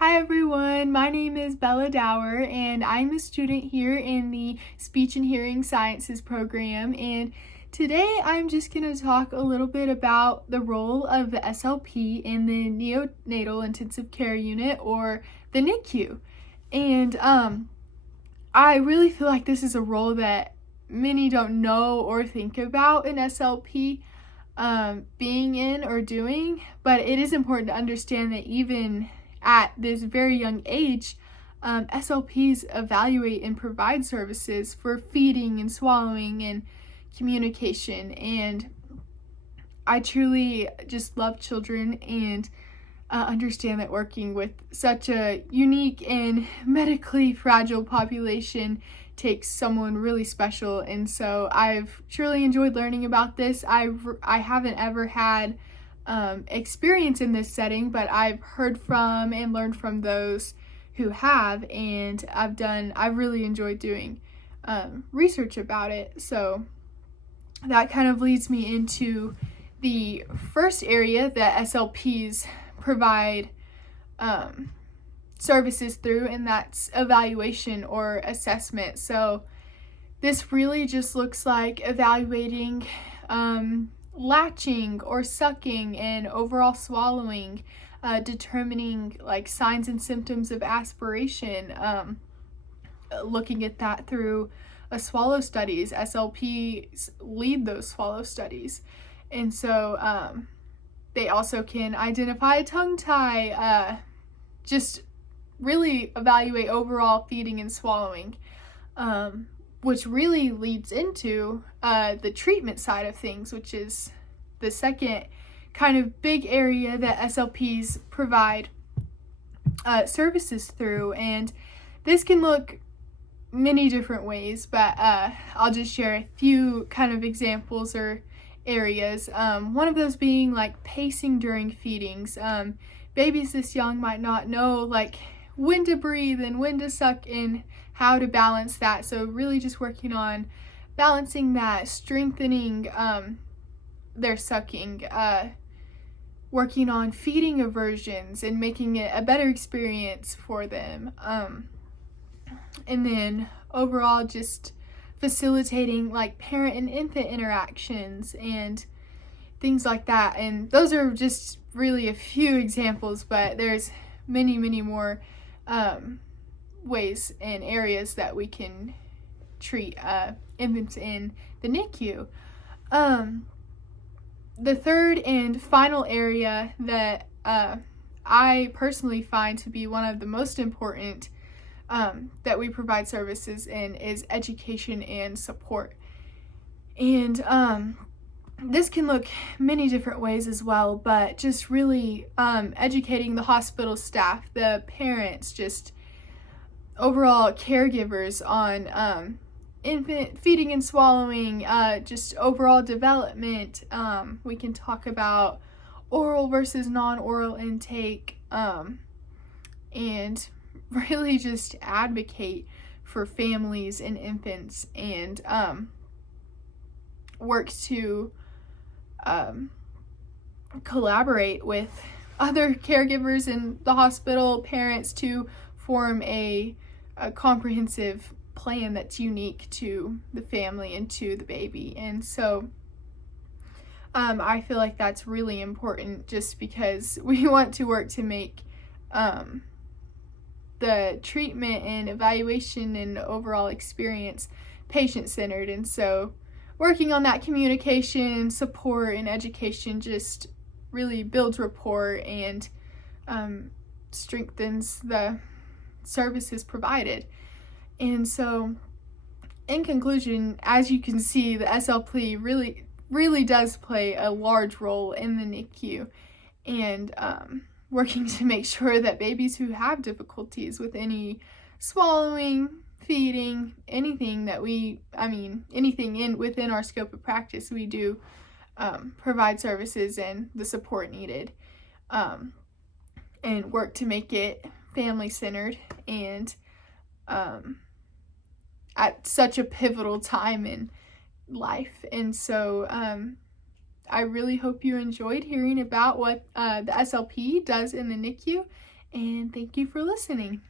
Hi everyone, my name is Bella Dower and I'm a student here in the Speech and Hearing Sciences program, and today I'm just going to talk a little bit about the role of the SLP in the neonatal intensive care unit, or the NICU. And I really feel like this is a role that many don't know or think about an SLP being in or doing, but it is important to understand that even at this very young age, SLPs evaluate and provide services for feeding and swallowing and communication. And I truly just love children and understand that working with such a unique and medically fragile population takes someone really special. And so I've truly enjoyed learning about this. I haven't ever had experience in this setting, but I've heard from and learned from those who have, and I've really enjoyed doing research about it. So that kind of leads me into the first area that SLPs provide services through, and that's evaluation or assessment. So this really just looks like evaluating latching or sucking and overall swallowing, determining like signs and symptoms of aspiration, looking at that through swallow studies. SLPs lead those swallow studies, and so they also can identify a tongue tie, just really evaluate overall feeding and swallowing, which really leads into the treatment side of things, which is the second kind of big area that SLPs provide services through. And this can look many different ways, but I'll just share a few kind of examples or areas. One of those being like pacing during feedings. Babies this young might not know like when to breathe and when to suck and how to balance that. So really just working on balancing that, strengthening their sucking, working on feeding aversions and making it a better experience for them. And then overall just facilitating like parent and infant interactions and things like that. And those are just really a few examples, but there's many more ways and areas that we can treat infants in the NICU. The third and final area that I personally find to be one of the most important that we provide services in is education and support. And this can look many different ways as well, but just really educating the hospital staff, the parents, just overall caregivers on infant feeding and swallowing, just overall development. We can talk about oral versus non-oral intake, and really just advocate for families and infants, and work to collaborate with other caregivers in the hospital, parents, to form a comprehensive plan that's unique to the family and to the baby. And so I feel like that's really important, just because we want to work to make the treatment and evaluation and overall experience patient-centered. And so working on that communication, support, and education just really builds rapport and strengthens the services provided. And so in conclusion, as you can see, the SLP really does play a large role in the NICU, and working to make sure that babies who have difficulties with any swallowing, feeding, anything that anything within our scope of practice, we do provide services and the support needed, and work to make it family-centered and at such a pivotal time in life. And so I really hope you enjoyed hearing about what the SLP does in the NICU, And thank you for listening.